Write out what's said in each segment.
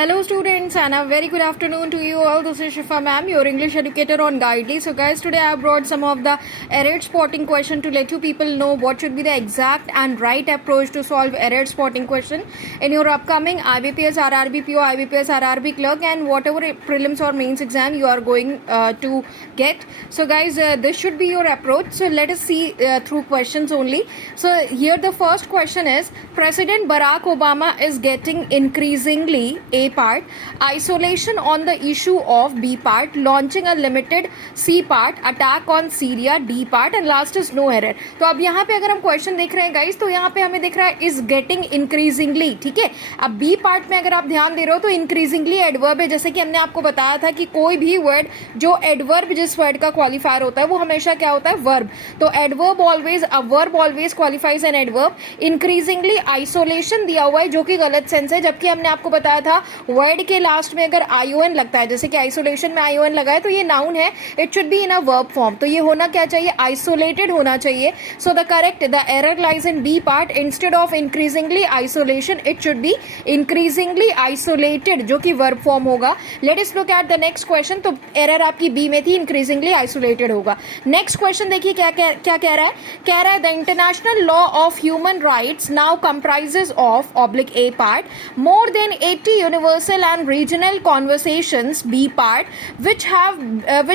Hello students and a very good afternoon to you all. This is Shifa ma'am, your English educator on Guidely. So guys, today I have brought some of the error spotting question to let you people know what should be the exact and right approach to solve error spotting question in your upcoming IBPS, RRB PO, IBPS, RRB clerk and whatever prelims or mains exam you are going to get. So guys, this should be your approach. So let us see through questions only. So here the first question is, President Barack Obama is getting increasingly A part, isolation on the issue of B part, launching a limited C part, attack on Syria D part and last is no error. तो अब यहाँ पे अगर हम question देख रहे हैं guys, तो यहाँ पे हमें दिख रहा है इज गेटिंग इंक्रीजिंगली, ठीक है. अब बी पार्ट में अगर आप ध्यान दे रहे हो तो इंक्रीजिंगली एडवर्ब है. जैसे कि हमने आपको बताया था कि कोई भी वर्ड जो एडवर्ब जिस वर्ड का क्वालिफायर होता है वो हमेशा क्या होता है, वर्ब. तो adverb always, a verb always qualifies an adverb. Increasingly isolation दिया हुआ है जो कि गलत सेंस है, जबकि हमने आपको बताया था वर्ड के लास्ट में अगर आईओएन लगता है, जैसे कि आइसोलेशन में आईओएन लगा है तो ये नाउन है, it should be in a verb form. तो ये होना क्या चाहिए, आइसोलेटेड होना चाहिए. So the correct, the error lies in B part. Instead of increasingly isolation it should be increasingly isolated, जो कि वर्ब फॉर्म होगा. Let us look at the next question. तो एरर आपकी बी में थी, इंक्रीजिंगली आइसोलेटेड होगा. Next question देखिए क्या कह रहा है. कह रहा है the international law of human rights now comprises of oblique A part more than 80 universal and regional conversations B part which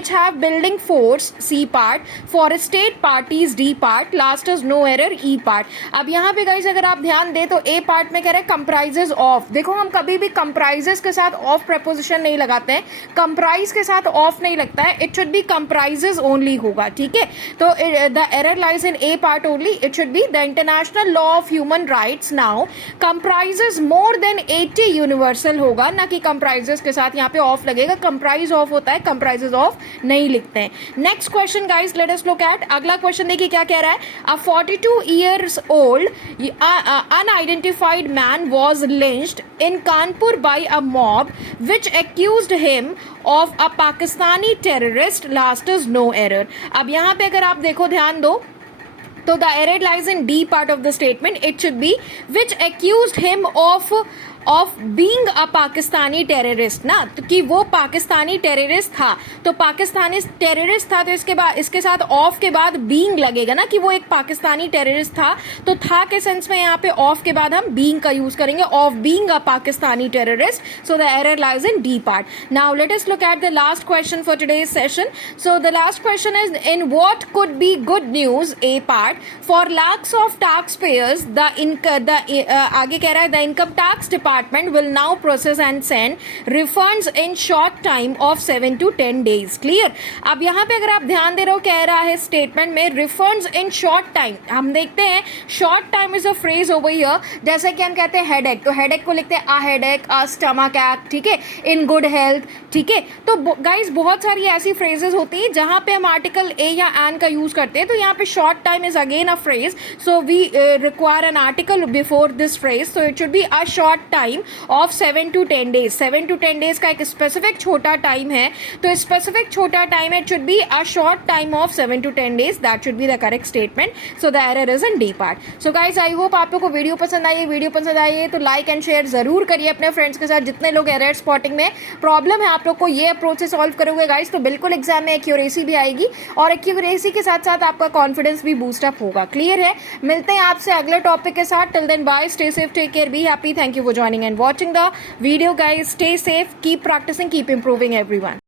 have building force C part for state parties D part last is no error E part. अब यहाँ पे guys अगर आप ध्यान दें तो A part में कह रहे हैं comprises of. देखो हम कभी भी comprises के साथ of preposition नहीं लगाते हैं, comprise के साथ of नहीं लगता है, it should be comprises only होगा, ठीक है. तो the error lies in A part only. It should be the international law of human rights now comprises more than 80 universal होगा, ना कि कंप्राइजेस के साथ यहाँ पे ऑफ लगेगा. कंप्राइज ऑफ होता है, कंप्राइजेस ऑफ नहीं लिखते हैं. Next question guys, late us look eight. अगला क्वेश्चन देखिए क्या कह रहा है. अ 42 years old unidentified man was lynched in Kanpur by a mob which accused him of a Pakistani terrorist. Last is no error. अब यहाँ पे अगर आप देखो, ध्यान दो, तो the error lies in D part of the statement. It should be which accused him of being a Pakistani terrorist ना, तो कि वो पाकिस्तानी टेररिस्ट था. तो पाकिस्तानी टेररिस्ट था तो इसके साथ ऑफ के बाद बीइंग लगेगा ना, कि वो एक पाकिस्तानी टेररिस्ट था. तो था के सेंस में यहाँ पे ऑफ के बाद हम बीइंग का यूज करेंगे, of being a Pakistani terrorist. So the error lies in D part. Now let us look at the last question for today's session. So the last question is, in what could be good news A part for lakhs of tax payers. आगे कह रहा है the income tax department will now process and send refunds in short time of 7 to 10 days. Clear? अब यहाँ पे अगर आप ध्यान दे रहे हो, कह रहा है स्टेटमेंट में refunds in short time. हम देखते हैं short time is a phrase over here. जैसे कि हम कहते हैं headache, तो headache को लिखते हैं a headache, a stomach ache, ठीक है, in good health, ठीक है. तो गाइज बहुत सारी ऐसी phrases होती हैं जहाँ पे हम आर्टिकल a या an का यूज करते हैं. तो यहाँ पे short time is again a phrase, so we require an article before this phrase, so it should be a short time of 7 to 10 days. 7 to 10 days का एक स्पेसिफिक छोटा टाइम है, तो स्पेसिफिक छोटा time it should be a short time of 7 to 10 days. That should be the correct statement. So the error is in D part. So guys I hope आप लोग को video पसंद आई है. Video पसंद आई है तो लाइक एंड शेयर जरूर करिए अपने फ्रेंड्स के साथ. जितने लोग एरर स्पॉटिंग में प्रॉब्लम है आप लोग को, ये अप्रोच से सॉल्व करोगे गाइज, तो बिल्कुल एग्जाम में एक्यूरेसी भी आएगी और एक्यूरेसी के साथ साथ आपका कॉन्फिडेंस भी बूस्टअप होगा. क्लियर है? मिलते हैं आपसे अगले टॉपिक के साथ. Till then bye, stay safe, take care, be happy. Thank you for joining and watching the video guys. Stay safe, keep practicing, keep improving everyone.